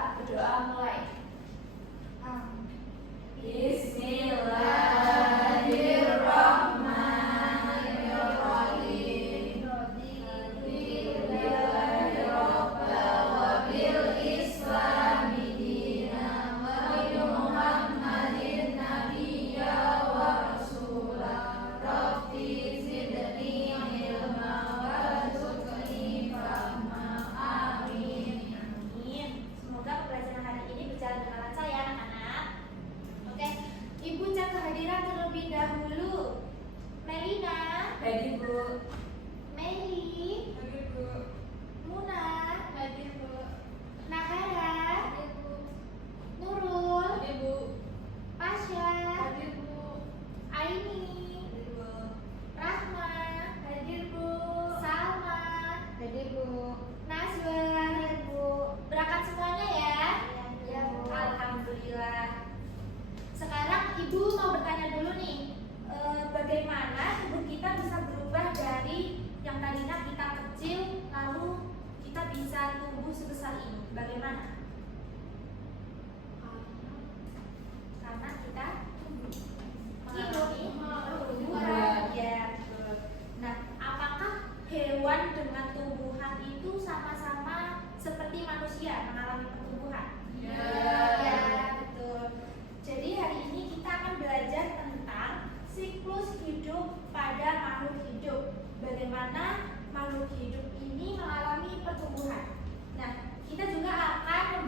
Berdoa mulai. Bismillahirrahmanirrahim. Alhamdulillahirabbil wabil islami dina wa Muhammadin nabiyya wa rasulah. Rabbi zidni ilma warzuqni fahma. Amin. Amin. Semoga pembelajaran hari ini berjalan dengan lancar ya anak-anak. Oke, Ibu cek kehadiran terlebih dahulu. Melina, Hadir Bu. Meli, Hadir Bu. Muna, Hadir Bu. Nahara, Nurul, Hadir Bu. Pasya, Hadir Bu. Aini, Hadir Bu. Rahma, Hadir Bu. Salma, Hadir Bu. Nazwa, berangkat semuanya ya? Iya, Bu. Alhamdulillah. Sekarang Ibu mau bertanya dulu nih, bagaimana tubuh kita bisa berubah dari yang tadinya kita kecil lalu kita bisa tumbuh sebesar ini? Bagaimana? Karena kita hidup tumbuhan, ya betul. Nah, apakah hewan dengan tumbuhan itu sama-sama seperti manusia mengalami pertumbuhan? Ya, betul. Jadi hari ini kita akan belajar tentang siklus hidup pada makhluk hidup. Bagaimana makhluk hidup ini mengalami pertumbuhan. Nah, kita juga akan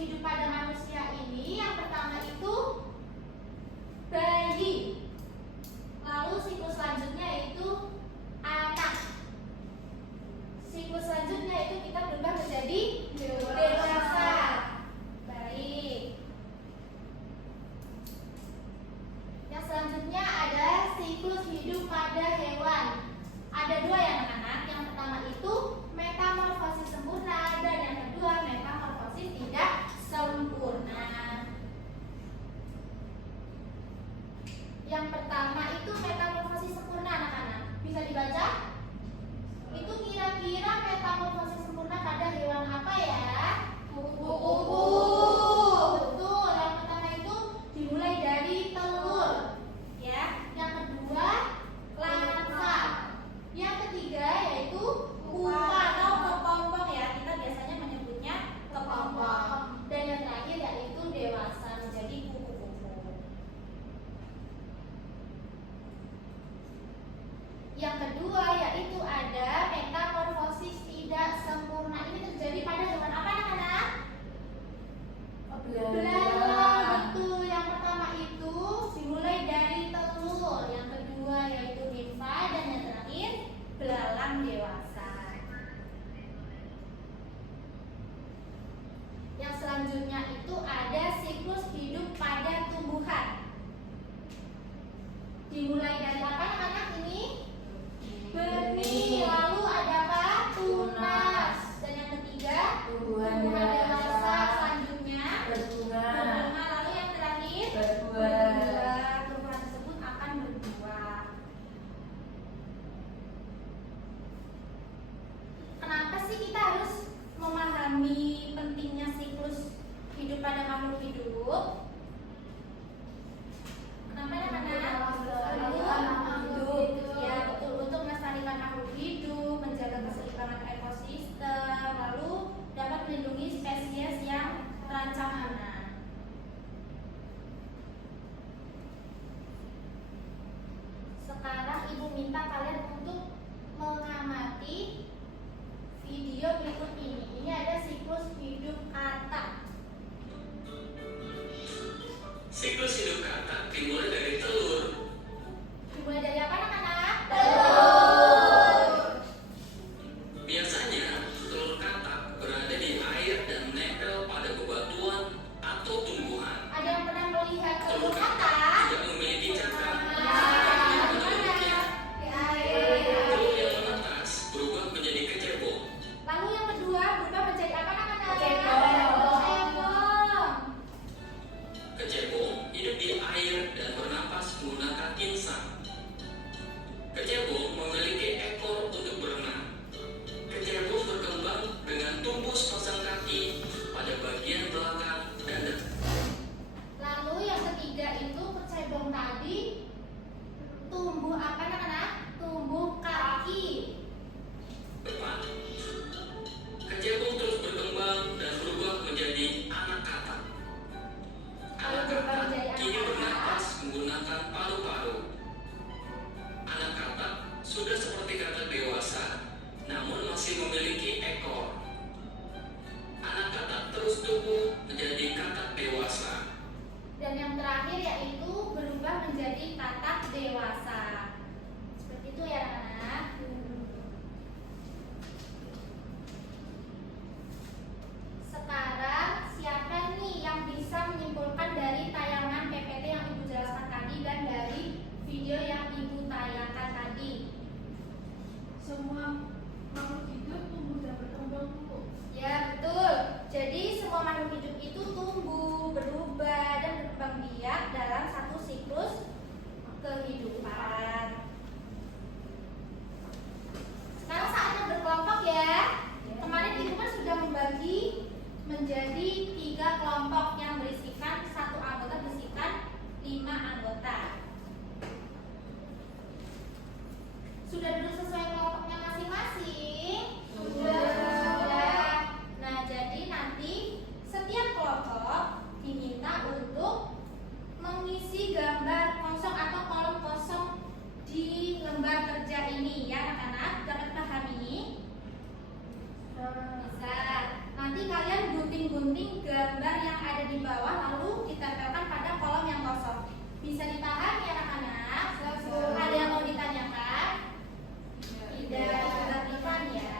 hidup pada manusia ini yang pertama itu bayi. Lalu siklus selanjutnya itu anak. Siklus selanjutnya itu kita berubah menjadi dewasa. Baik. Yang selanjutnya ada siklus hidup pada hewan. Ada dua ya anak-anak. Yang pertama itu metamorfosis sempurna dan yang kedua metamorfosis tidak sempurna. Yang pertama itu metamorfosis sempurna anak-anak. Bisa dibaca? Itu kira-kira metamorfosis sempurna pada hewan apa ya? Kupu-kupu. Betul. Yang pertama itu dimulai dari telur. Ya. Yang kedua larva. Yang ketiga yaitu pupa atau kepompong ya. Kita biasanya menyebutnya kepompong. Dan yang terakhir yaitu dewasa menjadi kupu-kupu. Yang kedua yaitu ada metamorfosis tidak sempurna. Ini terjadi pada hewan apa anak-anak? Belalang. Betul. Yang pertama itu dimulai dari telur. Yang kedua yaitu nimfa dan yang terakhir belalang dewasa. Yang selanjutnya itu ada siklus hidup pada tumbuhan. Dimulai dari apa anak-anak ini? Benih. Lalu ada apa? Tunas. Dan yang ketiga tumbuhan dewasa. Selanjutnya berbunga. Lalu yang terakhir berbuah. Tumbuhan tersebut akan berbuah. Kenapa sih kita harus memahami pentingnya siklus hidup pada makhluk hidup? Kenapa anak-anak? Ya betul, untuk melestarikan makhluk hidup, menjaga keseimbangan ekosistem, lalu dapat melindungi spesies yang terancam punah. Sekarang ibu minta kalian untuk mengamati video berikut ini. Ini ada siklus hidup kata. Siklus hidup katak dimulai dari telur. Dimulai dari apa anak-anak? Telur. Biasanya telur katak berada di air dan menempel pada bebatuan atau tumbuhan. Ada yang pernah melihat telur Telur katak kata? tidak memiliki cakar. Di air. Telur yang menetas berubah menjadi kecebong. Lalu yang kedua berubah menjadi apa anak-anak? Kecebong. Kecebong hidup di air dan bernapas menggunakan insang. Kecebong memiliki ekor untuk berenang. Kecebong berkembang dengan tumbuh sepasang kaki pada bagian belakang dan depan. Lalu yang ketiga itu kecebong tadi tumbuh apa anak-anak? Tumbuh kaki. Kecebong terus berkembang dan berubah menjadi anak katak. Anak katak kini bernapas menggunakan paru-paru. Anak katak sudah seperti katak dewasa, namun masih memiliki ekor. Anak katak terus tumbuh menjadi katak dewasa. Dan yang terakhir yaitu berubah menjadi katak dewasa. Seperti itu ya anak-anak. Sekarang siapa nih yang bisa menyimpulkan dari tayangan PPT yang Ibu jelaskan tadi dan dari video yang Ibu tayangkan tadi? Semua makhluk hidup tumbuh dan berkembang, Bu. Ya betul. Jadi semua makhluk hidup itu tumbuh, berubah dan berkembang biak dalam satu siklus kehidupan. Sekarang saatnya berkelompok ya. Kemarin Ibu kan sudah membagi menjadi 3 kelompok yang berisikan satu anggota berisikan 5 anggota. Sudah duduk sesuai kelompoknya masing-masing? Sudah. Nah, jadi nanti setiap kelompok diminta untuk mengisi gambar kosong atau kolom kosong di lembar kerja ini ya anak-anak. Dapat pahami? Bisa. Nanti kalian gunting-gunting gambar di bawah lalu ditempelkan pada kolom yang kosong. Bisa dipahami anak-anak? Ada yang mau ditanyakan? Tidak, perhatikan ya.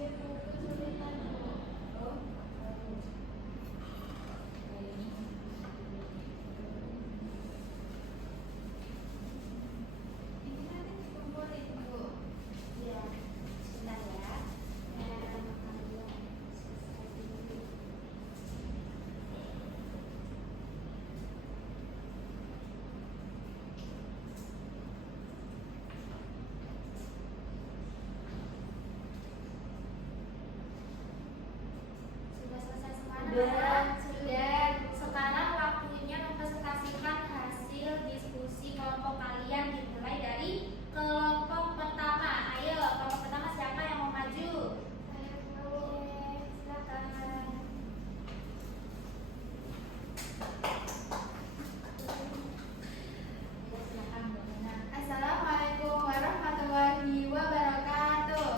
Iya Bu, kesulitan Bu. Oh, Ini nanti dikumpulin Bu. Ya, sebentar ya. Sudah selesai sekarang? Sudah. Sekarang waktunya mempresentasikan hasil diskusi kelompok kalian dimulai dari kelompok pertama. Ayo, kelompok pertama siapa yang mau maju? Ayo, silakan. Silakan, Bu Nina. Assalamualaikum warahmatullahi wabarakatuh.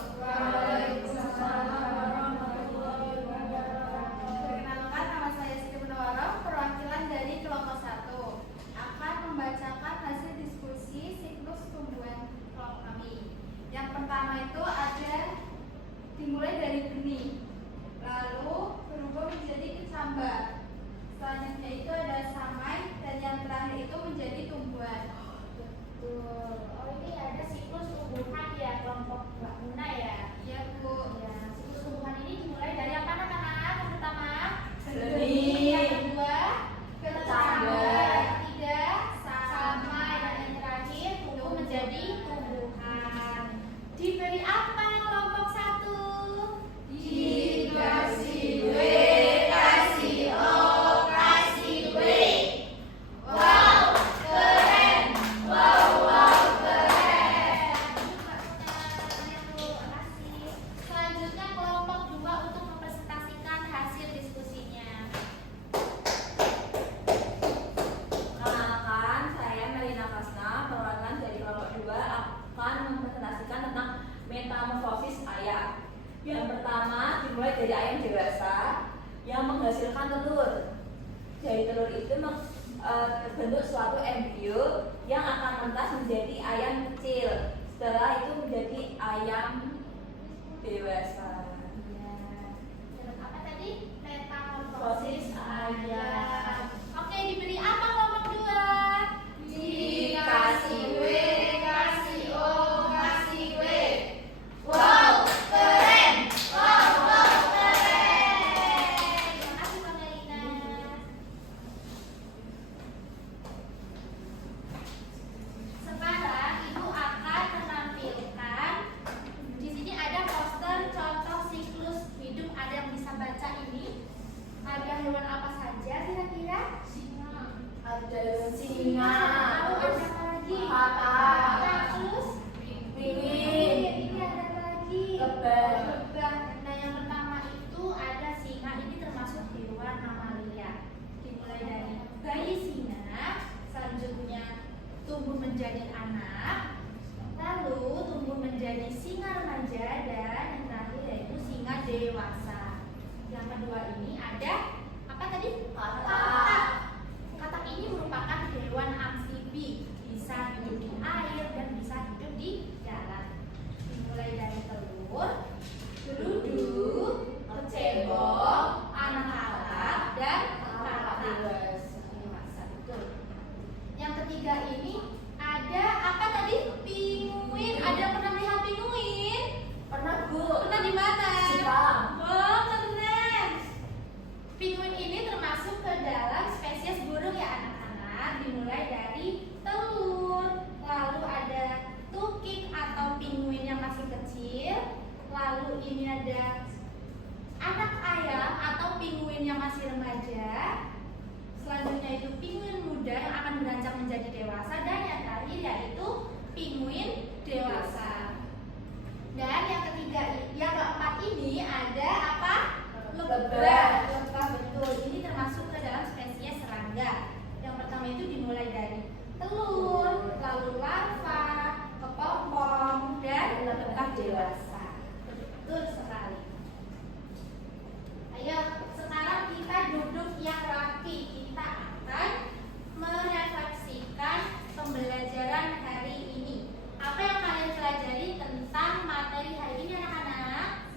Perkenalkan, nama saya Siti Munawwaroh, perwakilan dari kelompok 1. Akan membacakan hasil diskusi siklus tumbuhan kelompok kami. Yang pertama itu ada dimulai dari benih, lalu berubah menjadi kecambah. Selanjutnya itu ada samai, dan yang terakhir itu menjadi tumbuhan. Betul. Oh, ini ada siklus tumbuhan ya, kelompok Mbak Muna ya. Iya Bu. Ya, siklus tumbuhan ini dimulai dari apa anak-anak? Yang pertama, Benih. Yang kedua, Kecambah. Yang ketiga, sama. Dan yang terakhir, tumbuh menjadi tumbuhan. Diberi apa kelompok 1? Dikasih W, kasih O, kasih W. Wow, keren. Wow, keren. Selanjutnya kelompok 2 untuk mempresentasikan hasil diskusinya. Perkenalkan, saya Melina Kasna, perwakilan dari kelompok 2 akan mempresentasikan tentang metamorfosis ayam. Yang pertama dimulai dari ayam dewasa yang menghasilkan telur. Dari telur itu terbentuk suatu embrio yang akan mentas menjadi ayam kecil. Setelah itu menjadi ayam dewasa. Ya. Terus apa tadi? Metamorfosis ayam. Oke, diberi apa kelompok 2? Dikasih W, kasih O, kasih W. Wow, keren. Wow, keren. Terima kasih Mbak Melina. Sekarang Ibu akan menampilkan. Di sini ada poster contoh siklus hidup. Ada yang bisa baca ini? Ada hewan apa saja kira-kira? Ada singa, Lalu ada apa lagi? Kakak. Terus? Pinguin. Ini ada lagi. Kebang. Kebang. Nah, yang pertama itu ada singa. Ini termasuk hewan mamalia. Dimulai dari bayi singa, selanjutnya tumbuh menjadi anak, lalu tumbuh menjadi singa remaja, dan yang terakhir yaitu singa dewasa. Yang kedua ini ada apa tadi? Katak. Katak ini merupakan hewan amfibi, bisa hidup di air dan bisa hidup di darat. Dimulai dari telur, beludu, kecebong, anak katak, dan katak dewasa. Betul. Yang ketiga ini ada apa tadi? Pinguin. Ada yang pernah melihat pinguin? Pernah Bu? Pernah di mana? Jepang. Oh, keren. Pinguin ini termasuk ke dalam spesies burung ya anak-anak. Dimulai dari telur, lalu ada tukik atau pinguin yang masih kecil, lalu ini ada anak ayam atau pinguin yang masih remaja. Selanjutnya itu pinguin muda yang akan beranjak menjadi dewasa, dan yang terakhir yaitu pinguin dewasa. Dan yang ketiga, yang keempat ini ada apa? Lebah. Lebah, betul. Ini termasuk ke dalam spesies serangga. Yang pertama itu dimulai dari telur, lalu larva, kepompong, dan lebah dewasa. Betul sekali. Ayo, sekarang kita duduk yang rapi. Kita akan merefleksikan pembelajaran hari ini. Apa yang kalian pelajari tentang materi hari ini anak-anak?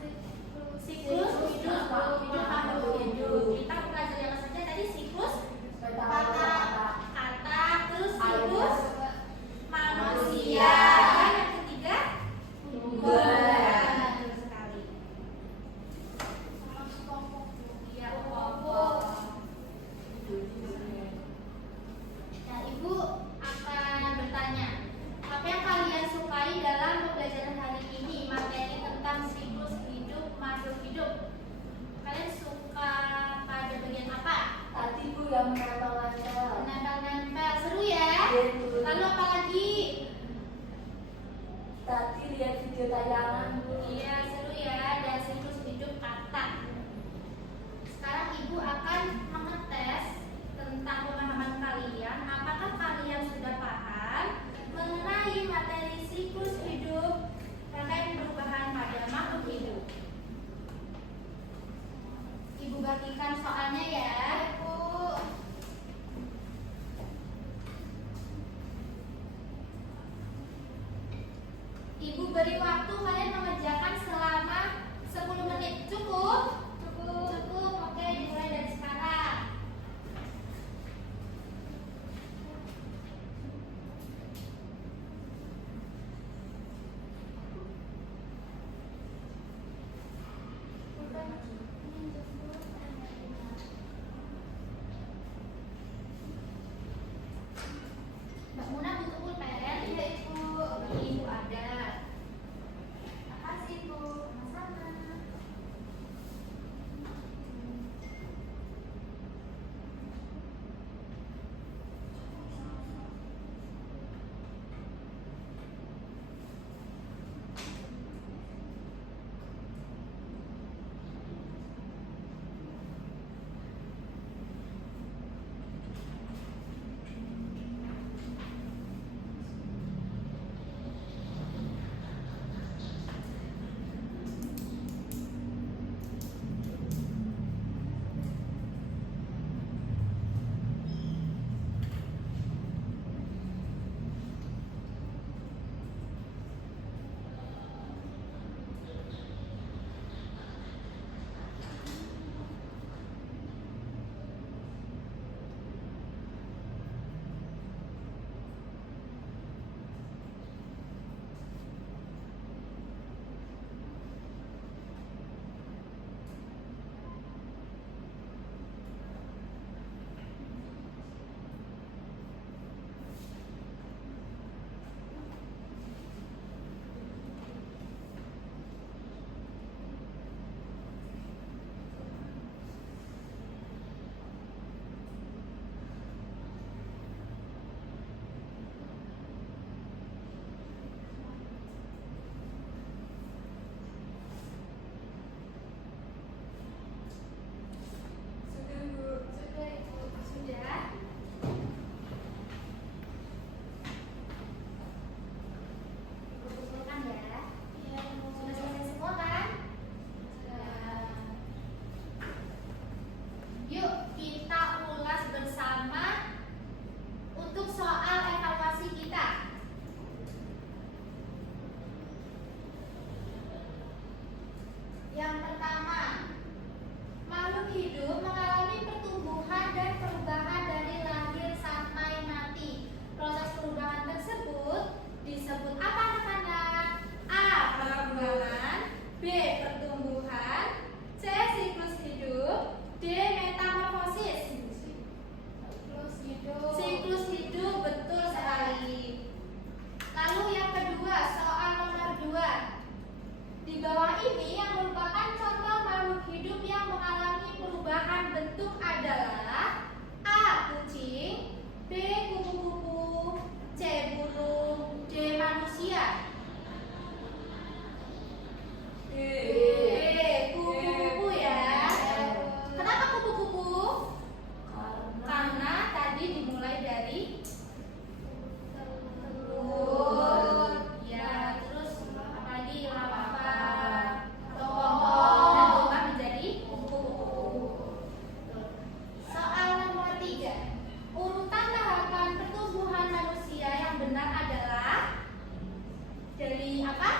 tadi lihat video tayangan. Iya, seru ya, ada siklus hidup kata. Sekarang Ibu akan mengetes tentang pemahaman kalian. Apakah kalian sudah paham mengenai materi siklus hidup rangkaian perubahan pada makhluk hidup? Ibu bagikan soalnya ya, Bu. Ibu beri waktu kalian mengerjakan selama 10 menit. Cukup? Cukup. Oke, dimulai dari sekarang. Mbak Muna butuh pulpen? Iya, Ibu. Ibu ada. Makasih, Bu. Sama-sama. Sudah, Ibu. Sudah. Kumpulkan ya. Iya, Ibu. Sudah selesai semua kan? Sudah. Yuk kita ulas bersama untuk soal evaluasi kita. Yang pertama, makhluk hidup mengalami pertumbuhan dan perubahan dari lahir sampai mati. Proses perubahan tersebut disebut apa anak-anak? A. Perkembangan, B. Pertumbuhan, C. Siklus hidup, D. Metamorfosis. Siklus hidup, betul sekali. Lalu yang kedua, soal nomor 2. Di bawah ini yang merupakan contoh makhluk hidup yang mengalami perubahan bentuk adalah A. Kucing, B. Kupu-kupu, C. Burung, D. Manusia. B. Kupu-kupu ya. Kenapa kupu-kupu? Karena tadi dimulai dari telur. Ya, terus apalagi lava atau pohon dan berubah menjadi kupu-kupu. Soal nomor 3. Urutan tahapan pertumbuhan manusia yang benar adalah dari apa?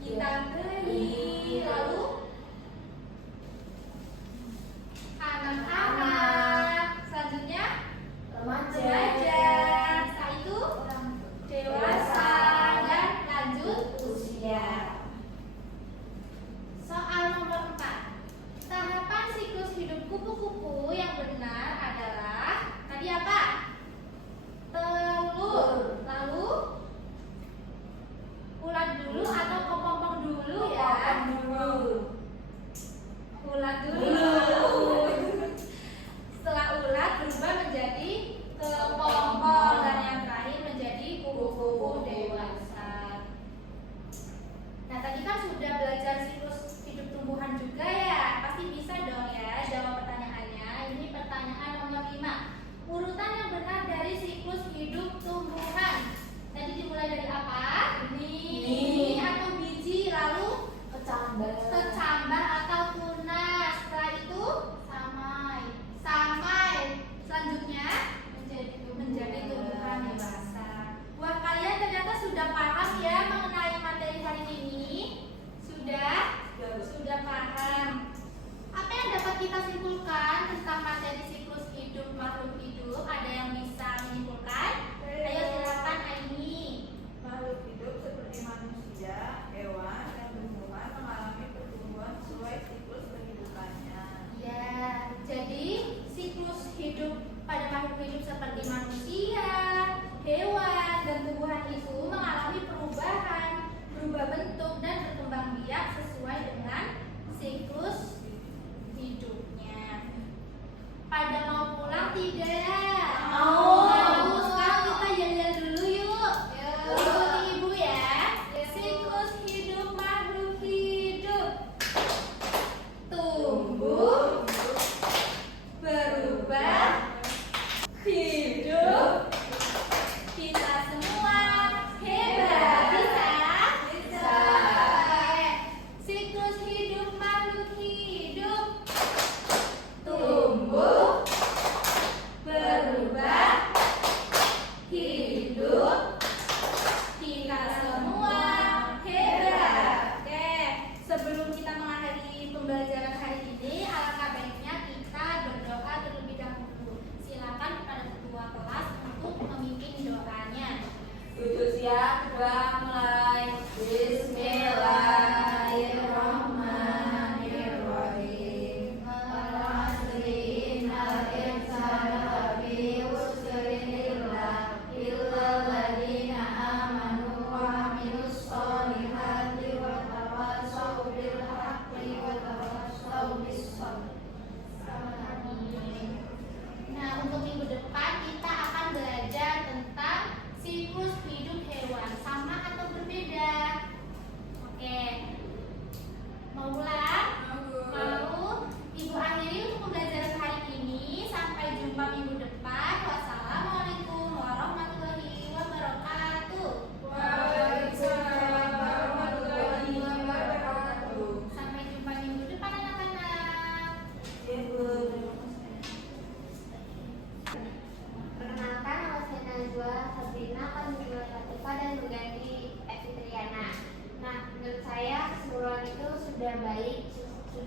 Kita beli, lalu anak-anak, selanjutnya remaja, setelah itu dewasa dan lanjut usia. Soal nomor 4. Tahapan siklus hidup kupu-kupu yang benar adalah tadi apa? Telur, lalu ulat dulu atau kepompong dulu ya? Ulat dulu. Setelah ulat berubah menjadi kepompong dan yang terakhir menjadi kupu-kupu dewasa.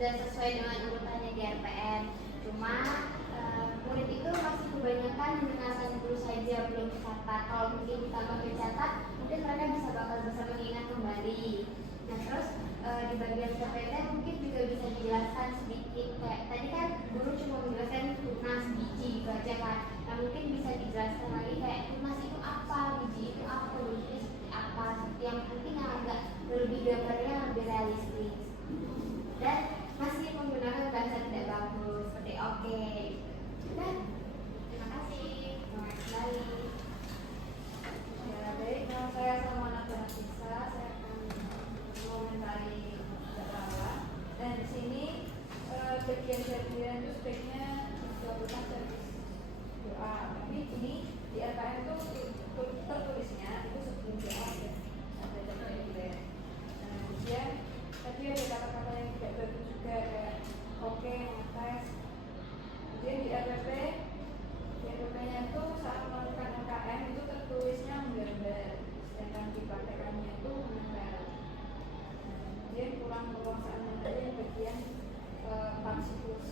sudah sesuai dengan urutannya di RPM. Cuma murid itu masih kebanyakan mendengarkan dulu saja, belum mencatat. Kalau mungkin ditambah mencatat, mungkin mereka bakal bisa mengingat kembali. Nah terus di bagian PPT mungkin juga bisa dijelaskan sedikit, kayak tadi kan guru cuma menjelaskan tunas biji gitu aja kan. Nah mungkin bisa dijelaskan lagi kayak tunas itu apa, biji itu apa, produknya seperti apa, seperti yang penting yang agak lebih gambarnya lebih realistis. Dan masih menggunakan bahasa tidak bagus seperti oke. Dan terima kasih. Selamat kembali. Ya, baik, nama saya Salmana Pranafisa, saya akan mengomentari Jakarta. Dan di sini bagian-bagian itu sebaiknya dilakukan servis doa. Tapi ini di RKM itu tertulisnya itu sebelum doa ya, ada doa. Nah, kemudian tadi ada kata-kata yang tidak bagus juga kayak oke, ngetes. Kemudian di RPP nya itu saat melakukan RKM itu tertulisnya menggambar, sedangkan di praktekannya itu menempel. Kemudian kurang penguasaan materi yang bagian 4 siklus